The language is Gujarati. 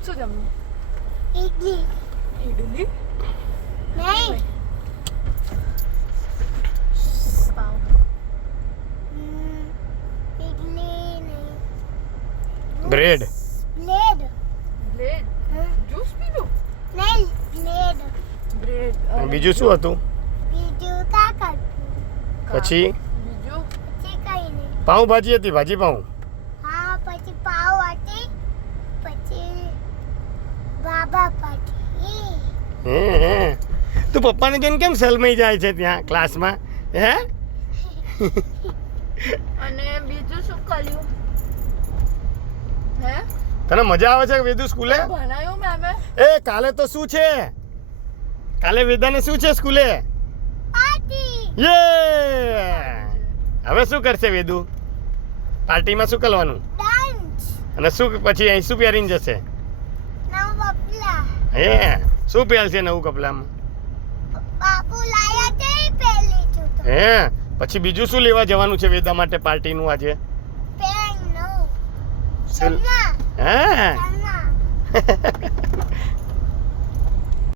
શું જમવું? ઇડલી ઇડલી નહીં પાવ ઇડલી નહીં બ્રેડ બ્લેડ બ્રેડ જ્યુસ પીધું નહીં બ્લેડ બ્રેડ બીજું શું હતું બીજું કાકર પછી બીજું પછી કઈ નહીં પાઉંભાજી હતી ભાજી પાઉં હા પછી પાવ હતી પછી બાબા પાટી હે તું પપ્પાને જોઈને કેમ સલમાઈ જાય છે ત્યાં ક્લાસમાં હે અને બીજું શું કર્યું હે તને મજા આવે છે વેદુ સ્કૂલે ભણાયું મેમે એ કાલે તો શું છે કાલે વેદાને શું છે સ્કૂલે પાર્ટી યે હવે શું કરશે વેદુ પાર્ટીમાં શું કરવાનું ડાન્સ અને શું પછી અહીં શું પહેરીને જશે નવ બપલા હે શું પહેરશે નવું કપડામાં બાપુ લાયા તે પહેલી જૂતો હે પછી બીજું શું લેવા જવાનું છે વેદા માટે પાર્ટીનું આજે પેન નો શું? ચન્ના હે ચન્ના